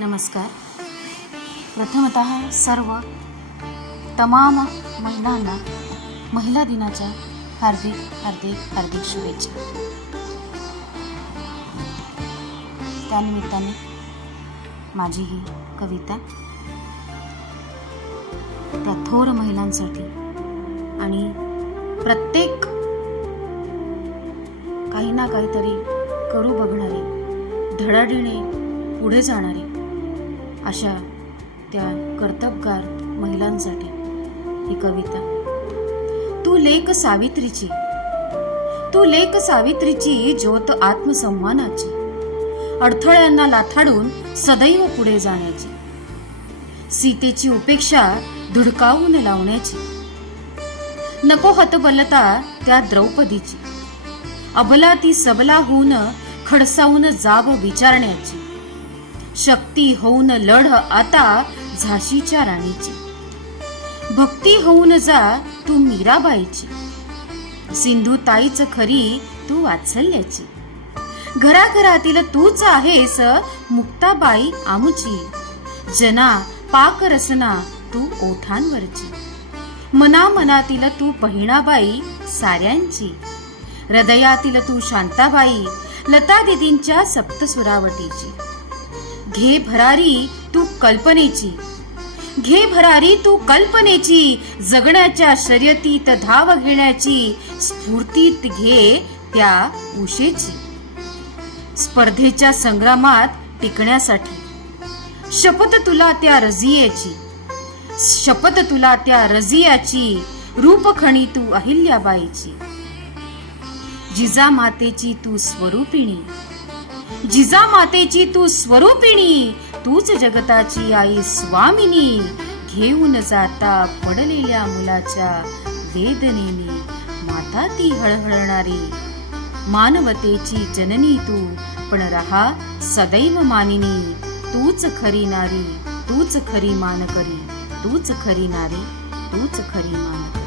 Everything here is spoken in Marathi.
नमस्कार. प्रथमतः सर्व तमाम महिलांना महिला दिनाच्या हार्दिक शुभेच्छा. त्यानिमित्ताने माझी ही कविता त्या थोर महिलांसाठी आणि प्रत्येक काही ना काहीतरी करू बघणारे, धडाडीने पुढे जाणारे अशा त्या कर्तबगार महिलांसाठी ही कविता. तू लेक सावित्रीची ज्योत आत्मसन्मानाची, अडथळ्यांना लाथाडून सदैव पुढे जाण्याची, सीतेची उपेक्षा धुडकावून लावण्याची, नको हतबलता त्या द्रौपदीची, अबला ती सबला होऊन खडसावून जाब विचारण्याची, शक्ती होऊन लढ आता झाशीच्या राणीची, भक्ती होऊन जा तू मीराबाईची, सिंधुताईच खरी तू वात्सल्याची, घराघरातील तूच आहेस मुक्ताबाई आमुची, जना पाक रसना तू ओठांवरची, मनामनातील तू बहिणाबाई साऱ्यांची, हृदयातील तू शांताबाई लता दिदींच्या सप्तसुरावटीची, घे भरारी तू कल्पनेची, जगण्याच्या शर्यतीत धाव घेण्याची, स्फूर्तीत घे त्या उशेची, स्पर्धेच्या संग्रामात टिकण्यासाठी, शपथ तुला त्या रजियाची, रूपखणी तू अहिल्याबाईची, जिजामातेची तू स्वरूपिणी, तूच जगताची आई स्वामिनी, घेऊन जाता पडलेल्या मुलाच्या वेदनेने माता ती हळहळणारी, मानवतेची जननी तू पण रहा सदैव मानिनी, तूच खरी नारी, तूच खरी मानकरी, तूच खरी नारी, तूच खरी मानकरी.